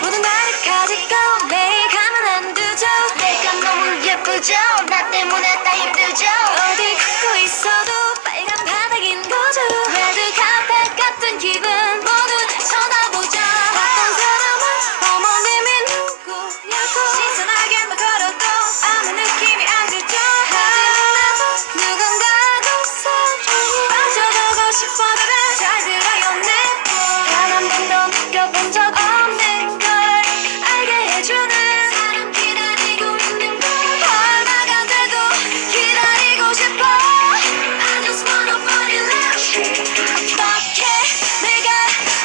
모든 나를 가지고 매일 가만 안 두죠. 내가 너무 예쁘죠. 나 때문에 다 힘들죠. 어디 걷고 있어도 빨간 바닥인 거죠. 레드 카펫 같은 기분 모두 쳐다보죠. 어떤 사람은 어머님이 누구냐고 신선하게만 걸어도 아무 느낌이 안 들죠. 하지만 나도 누군가하고 사랑에 빠져보고 싶어. 잘 들어요 내 말. 단 한 번도 느껴본 적 없는 걸 알게 해주는 사람 기다리고 있는 걸 얼마가 돼도 기다리고 싶어. I just wanna fall in love. 어떻게 내가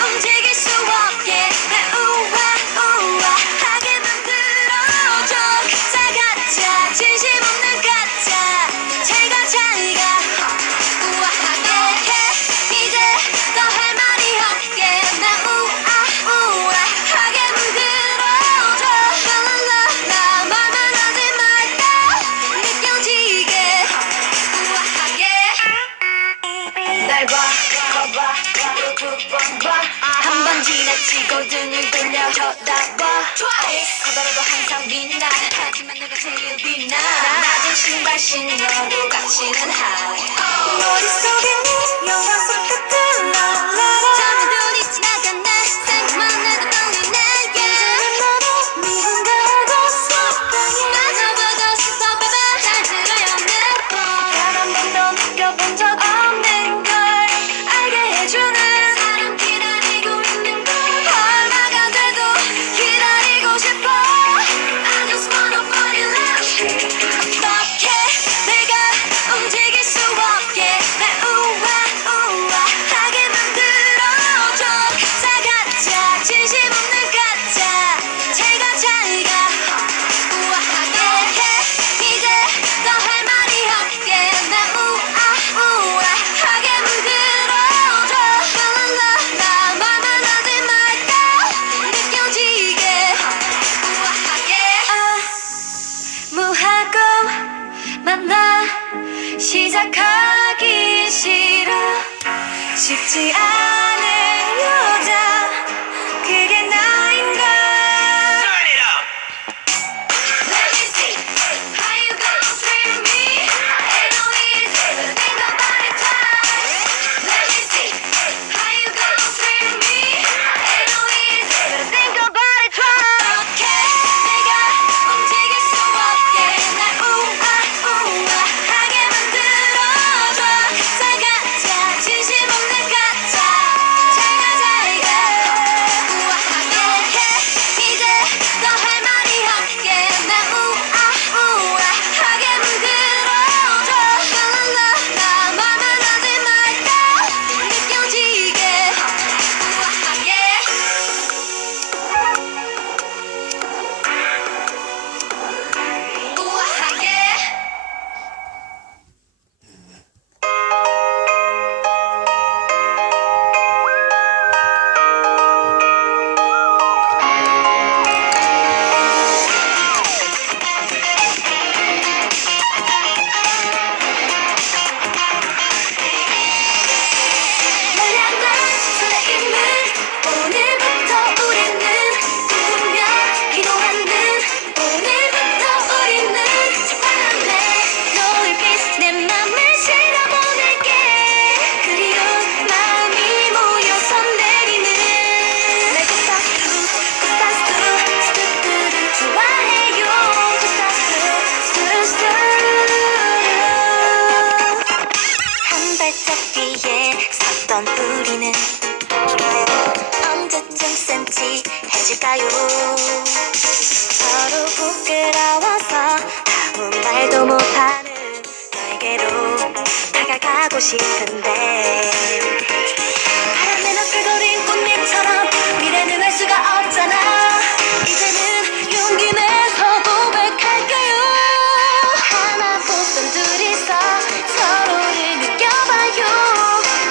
움직일 수 없게 날 우아하게 만들어줘. 가짜 진심 없는 가짜 잘가 우아하게 해. 이제 더 할 말이 없게 날 우아하게 만들어줘. 랄랄라 말만 하지 말고 느껴지게 우아하게 날 봐, 거봐, 두 번 봐. 한 번 지나치고 등을 돌려 쳐다봐. 커다라도 항상 빛나. 하지만 내가 제일 빛나. 낮은 신발 신어도 가치는 high. 머릿속에 네 영화 속 같은 랄라라. 잠이 눈이 지나간 날 생각만 해도 떨리네. 이제는 나도 누군가하고 사랑에 빠져보고 싶어 baby. 잘 들어요 내 말. 단 한 번도 느껴본 적 없는 걸 알게 해주는 사람 기다리고 있는 걸 얼마가 돼도 기다리고 싶어. I just wanna fall in love. 어떻게 내가 움직일 수 없게 날 우아하게 만들어줘. 가짜 진심 없는 가짜 잘가 우아하게 해. 이제 더 할 말이 없게 날 우아하게 만들어줘. 랄랄라 말만 하지 말고 느껴지게 우아하게. 무하고 만나 시작하기 싫어. 쉽지 않은 여자 그게 나인가. Turn it up. Let me see how you gonna treat me. Ain't no easy, but think about it twice. Let me see how you gonna treat me. Ain't no easy, but think about it twice. 어떻게 내가 움직일 수 없게 날 우아하게 만들어줘. 가짜 진심 없는 가짜 잘가 우아하게 해. 이제 더 할 말이 없게 날 우아하게 만들어줘. 랄랄라 말만 하지 말고 느껴지게 우아하게. 우아하게. 설레임을 오늘부터 우리는 꿈꾸며 기도하는 오늘부터 우리는 찬란해. 노을빛 내 맘을 실어보낼게. 그리운 마음이 모여서 내리는 날 구사수 스투를 좋아해요. 구사수 한 발짝 뒤에 섰던 우리는 언제쯤 센치해질까요? 서로 부끄러워서 아무 말도 못하는 너에게로 다가가고 싶은데 바람에 너클거린 꽃잎처럼 미래는 알 수가 없잖아. 이제는 용기 내서 고백할게요. 하나 보던 둘이서 서로를 느껴봐요.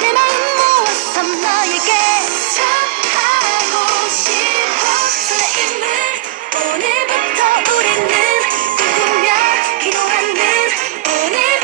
내 마음 모아서 너에게 전하고 싶어. 설레임을 오늘부터 우리는 꿈꾸며 기도하는 오늘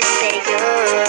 주세요